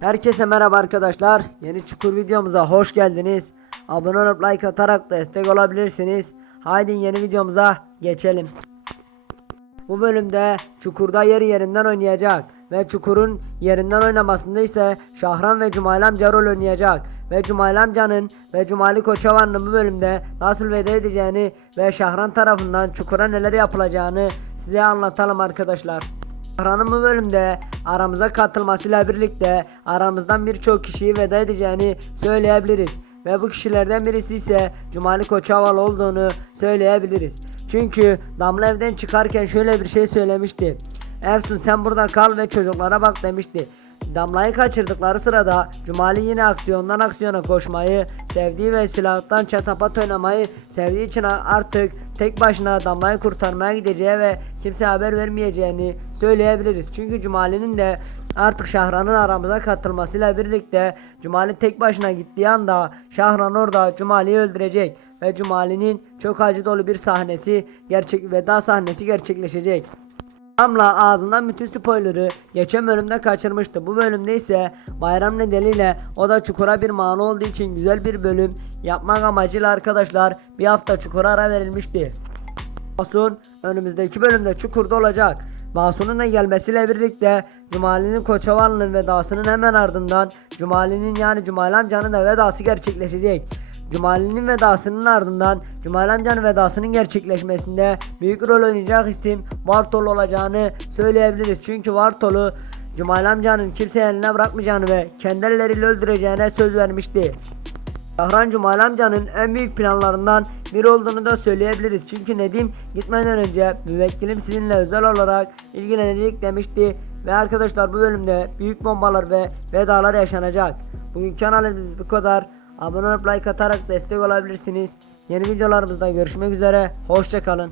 Herkese merhaba arkadaşlar. Yeni Çukur videomuza hoş geldiniz. Abone olup like atarak destek olabilirsiniz. Haydi yeni videomuza geçelim. Bu bölümde Çukur'da yeri yerinden oynayacak ve Çukur'un yerinden oynamasında ise Şahran ve Cumali amca rol oynayacak ve Cumali amcanın ve Cumali Koçavan'ın bu bölümde nasıl veda edeceğini ve Şahran tarafından Çukur'a neler yapılacağını size anlatalım arkadaşlar. Şahran'ın bu bölümde aramıza katılmasıyla birlikte aramızdan birçok kişiyi veda edeceğini söyleyebiliriz. Ve bu kişilerden birisi ise Cumali Koçaval olduğunu söyleyebiliriz. Çünkü Damla evden çıkarken şöyle bir şey söylemişti. Efsun sen burada kal ve çocuklara bak demişti. Damla'yı kaçırdıkları sırada Cumali yine aksiyondan aksiyona koşmayı, sevdiği ve silahtan çatapat oynamayı sevdiği için artık tek başına Damla'yı kurtarmaya gideceği ve kimseye haber vermeyeceğini söyleyebiliriz. Çünkü Cumali'nin de artık Şahran'ın aramıza katılmasıyla birlikte Cumali tek başına gittiği anda Şahran orada Cumali'yi öldürecek ve Cumali'nin çok acı dolu bir sahnesi gerçek veda sahnesi gerçekleşecek. Damla ağzından bütün spoiler'ı geçen bölümde kaçırmıştı. Bu bölümde ise bayram nedeniyle o da Çukur'a bir mani olduğu için güzel bir bölüm yapmak amacıyla arkadaşlar bir hafta Çukur'a ara verilmişti. Basun önümüzdeki bölümde Çukur'da olacak. Basun'un da gelmesiyle birlikte Cumali'nin Koçovalı'nın vedasının hemen ardından Cumali'nin yani Cumali amcanın da vedası gerçekleşecek. Cumali'nin vedasının ardından Cumali amcanın vedasının gerçekleşmesinde büyük rol oynayacak isim Vartol olacağını söyleyebiliriz. Çünkü Vartol'u Cumali amcanın kimse eline bırakmayacağını ve kendi elleriyle öldüreceğine söz vermişti. Şahran Cumali amcanın en büyük planlarından biri olduğunu da söyleyebiliriz. Çünkü Nedim gitmeden önce müvekkilim sizinle özel olarak ilgilenecek demişti. Ve arkadaşlar bu bölümde büyük bombalar ve vedalar yaşanacak. Bugünkü analizimiz bu kadar. Abone olup like atarak destek olabilirsiniz. Yeni videolarımızda görüşmek üzere. Hoşçakalın.